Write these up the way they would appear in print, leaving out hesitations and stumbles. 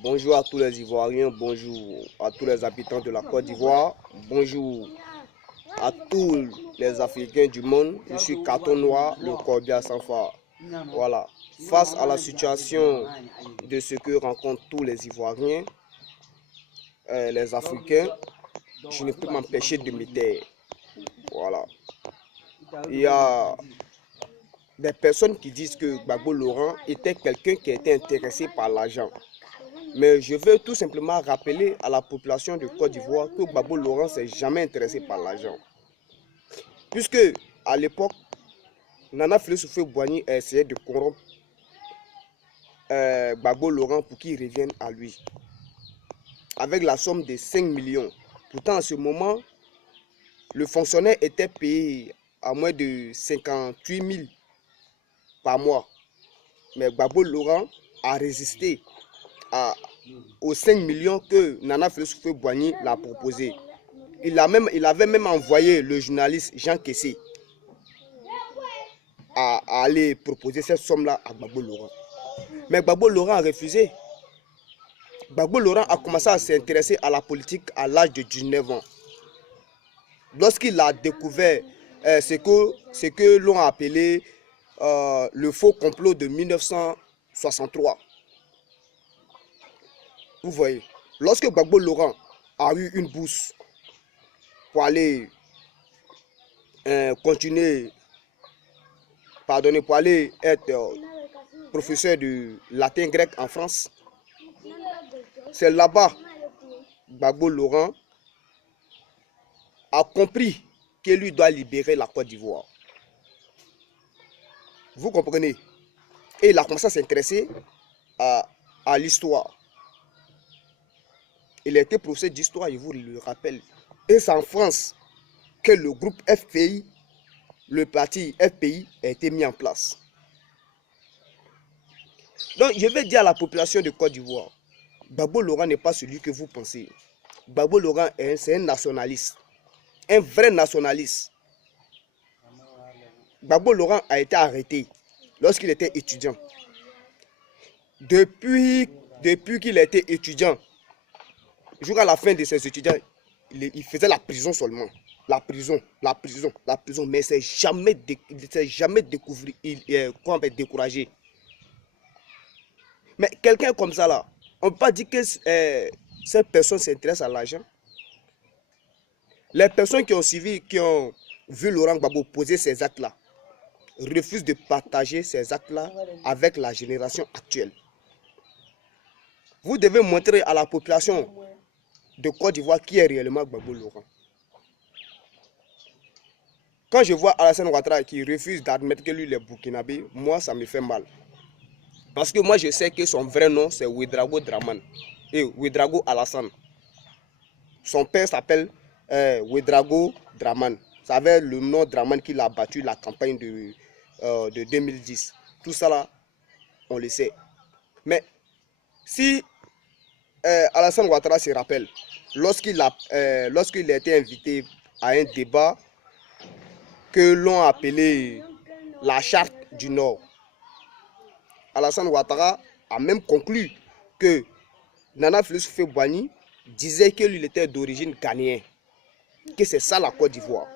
Bonjour à tous les Ivoiriens, bonjour à tous les habitants de la Côte d'Ivoire, bonjour à tous les Africains du monde. Je suis Carton Noir, le cordial sans phare. Voilà. Face à la situation de ce que rencontrent tous les Ivoiriens, les Africains, je ne peux m'empêcher de me taire. Voilà. Il y a des personnes qui disent que Gbagbo Laurent était quelqu'un qui était intéressé par l'argent. Mais je veux tout simplement rappeler à la population de Côte d'Ivoire que Gbagbo Laurent ne s'est jamais intéressé par l'argent. Puisque à l'époque, Nana Félix Houphouët-Boigny a essayé de corrompre Gbagbo Laurent pour qu'il revienne à lui. Avec la somme de 5 millions. Pourtant, à ce moment, le fonctionnaire était payé à moins de 58 000 par mois. Mais Gbagbo Laurent a résisté aux 5 millions que Nana Félix Houphouët-Boigny l'a proposé. Il avait même envoyé le journaliste Jean Kessé à aller proposer cette somme-là à Gbagbo Laurent. Mais Gbagbo Laurent a refusé. Gbagbo Laurent a commencé à s'intéresser à la politique à l'âge de 19 ans. Lorsqu'il a découvert ce que l'on a appelé le faux complot de 1963. Vous voyez, lorsque Gbagbo Laurent a eu une bourse pour aller pour aller être professeur de latin grec en France, c'est là-bas Gbagbo Laurent a compris que lui doit libérer la Côte d'Ivoire. Vous comprenez? Et il a commencé à s'intéresser à l'histoire. Il a été professeur d'histoire, je vous le rappelle. Et c'est en France que le groupe FPI, le parti FPI, a été mis en place. Donc, je vais dire à la population de Côte d'Ivoire, Gbagbo Laurent n'est pas celui que vous pensez. Gbagbo Laurent, c'est un nationaliste. Un vrai nationaliste. Gbagbo Laurent a été arrêté lorsqu'il était étudiant. Depuis qu'il était étudiant, jusqu'à la fin de ses étudiants, il faisait la prison seulement. La prison. Mais il ne s'est jamais découragé. Mais quelqu'un comme ça là, on ne peut pas dire que cette personne s'intéresse à l'argent. Les personnes qui ont suivi, qui ont vu Laurent Gbagbo poser ces actes-là, refusent de partager ces actes-là avec la génération actuelle. Vous devez montrer à la population de Côte d'Ivoire qui est réellement Gbagbo Laurent. Quand je vois Alassane Ouattara qui refuse d'admettre que lui est burkinabé, moi ça me fait mal. Parce que moi je sais que son vrai nom c'est Ouédraogo Dramane. Et Ouédraogo Alassane. Son père s'appelle Ouédraogo Dramane. Ça avait le nom Dramane qu'il a battu la campagne de 2010. Tout ça là, on le sait. Mais si Alassane Ouattara se rappelle, lorsqu'il a été invité à un débat que l'on a appelé la charte du Nord, Alassane Ouattara a même conclu que Nana Félix Houphouët-Boigny disait que lui était d'origine ghanéenne, que c'est ça la Côte d'Ivoire.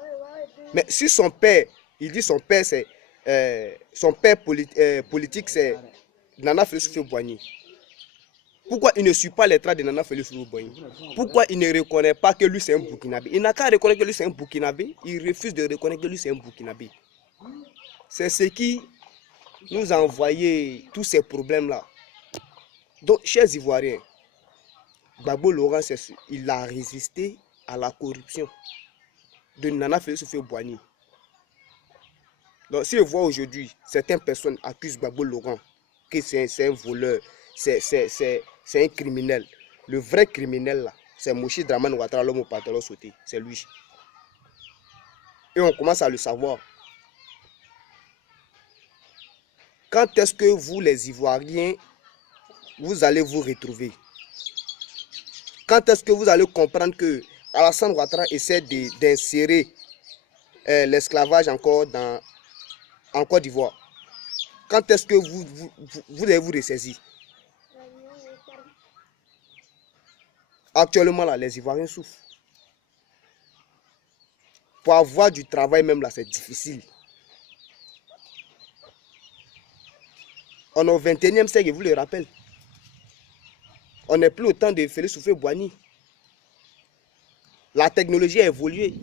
Mais si son père, il dit son père c'est politique c'est Nana Félix Houphouët-Boigny, pourquoi il ne suit pas les traces de Nana Félix Houphouët-Boigny? Pourquoi il ne reconnaît pas que lui c'est un burkinabé? Il n'a qu'à reconnaître que lui c'est un burkinabé, il refuse de reconnaître que lui c'est un burkinabé. C'est ce qui nous a envoyé tous ces problèmes-là. Donc, chers Ivoiriens, Gbagbo Laurent, il a résisté à la corruption de Nana Félix Houphouët-Boigny. Donc, si je vois aujourd'hui, certaines personnes accusent Gbagbo Laurent que c'est un voleur, c'est un criminel. Le vrai criminel, là, c'est Moshi Dramane Ouattara, l'homme au pantalon sauté. C'est lui. Et on commence à le savoir. Quand est-ce que vous, les Ivoiriens, vous allez vous retrouver? Quand est-ce que vous allez comprendre que Alassane Ouattara essaie d'insérer l'esclavage encore en Côte d'Ivoire? Quand est-ce que vous allez vous ressaisir? Actuellement, là, les Ivoiriens souffrent. Pour avoir du travail même là, c'est difficile. On est au 21e siècle, je vous le rappelle. On n'est plus au temps de Félix Houphouët-Boigny. La technologie a évolué.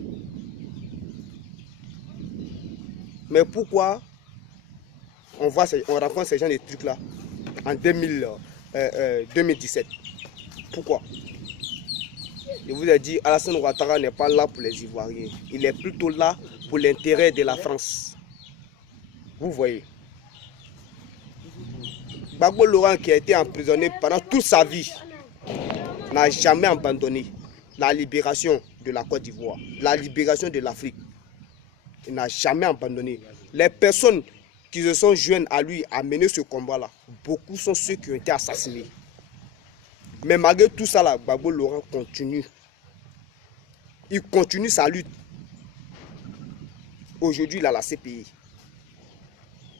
Mais pourquoi on rencontre ces gens de trucs-là en 2017? Pourquoi? Je vous ai dit, Alassane Ouattara n'est pas là pour les Ivoiriens. Il est plutôt là pour l'intérêt de la France. Vous voyez. Gbagbo Laurent, qui a été emprisonné pendant toute sa vie, n'a jamais abandonné la libération de la Côte d'Ivoire, la libération de l'Afrique. Il n'a jamais abandonné. Les personnes qui se sont jointes à lui à mener ce combat-là, beaucoup sont ceux qui ont été assassinés. Mais malgré tout ça, là, Gbagbo Laurent continue. Il continue sa lutte. Aujourd'hui, il a la CPI.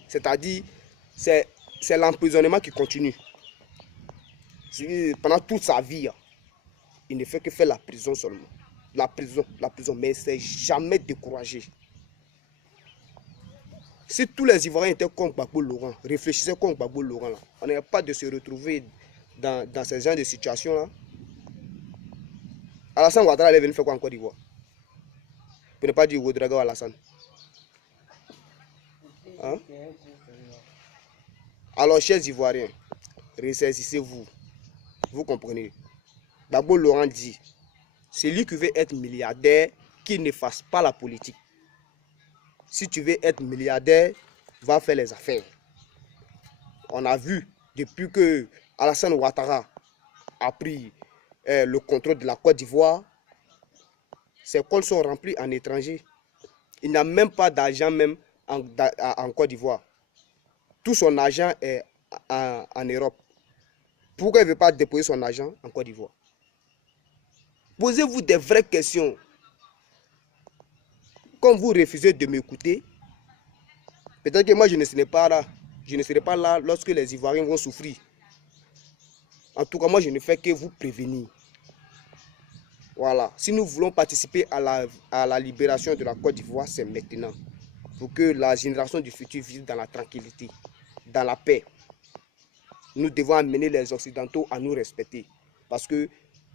C'est-à-dire, c'est l'emprisonnement qui continue. Pendant toute sa vie, il ne fait que faire la prison seulement. La prison, mais il ne s'est jamais découragé. Si tous les Ivoiriens étaient comme Gbagbo Laurent, réfléchissaient comme Gbagbo Laurent, là, on n'avait pas de se retrouver dans ce genre de situation-là. Alassane Ouattara est venu faire quoi en Côte d'Ivoire? Pour ne pas dire Ouedraogo Alassane. Hein? Alors, chers Ivoiriens, ressaisissez-vous. Vous comprenez? Gbagbo Laurent dit, celui qui veut être milliardaire, qu'il ne fasse pas la politique. Si tu veux être milliardaire, va faire les affaires. On a vu, depuis que Alassane Ouattara a pris le contrôle de la Côte d'Ivoire, ses comptes sont remplis en étranger. Il n'a même pas d'argent même en Côte d'Ivoire. Tout son argent est en Europe. Pourquoi il ne veut pas déposer son argent en Côte d'Ivoire? Posez-vous des vraies questions. Comme vous refusez de m'écouter, peut-être que moi je ne serai pas là. Je ne serai pas là lorsque les Ivoiriens vont souffrir. En tout cas, moi je ne fais que vous prévenir. Voilà. Si nous voulons participer à la libération de la Côte d'Ivoire, c'est maintenant. Pour que la génération du futur vive dans la tranquillité, dans la paix. Nous devons amener les Occidentaux à nous respecter. Parce que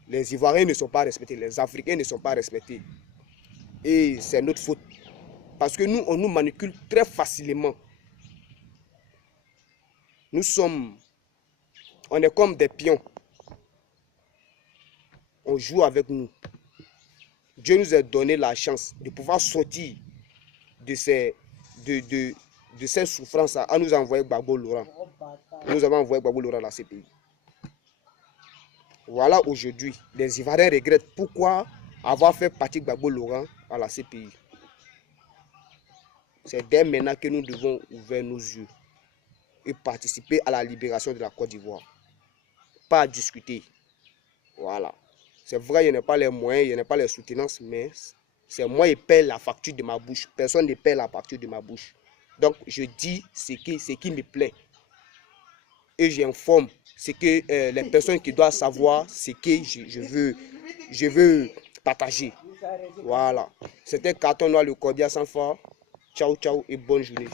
les Ivoiriens ne sont pas respectés, les Africains ne sont pas respectés. Et c'est notre faute. Parce que nous, on nous manipule très facilement. On est comme des pions. On joue avec nous. Dieu nous a donné la chance de pouvoir sortir de ces souffrances à nous envoyer Gbagbo Laurent. Nous avons envoyé Gbagbo Laurent à la CPI. Voilà aujourd'hui, les Ivoiriens regrettent pourquoi avoir fait partie de Gbagbo Laurent à la CPI. C'est dès maintenant que nous devons ouvrir nos yeux et participer à la libération de la Côte d'Ivoire. Pas à discuter. Voilà. C'est vrai, il n'y a pas les moyens, il n'y a pas les soutenances, mais c'est moi qui paie la facture de ma bouche. Personne ne paie la facture de ma bouche. Donc, je dis ce qui me plaît. Et j'informe ce que les personnes qui doivent savoir ce que je veux partager. Voilà. C'était Carton Noir, le cordial sans fort. Ciao, ciao et bonne journée.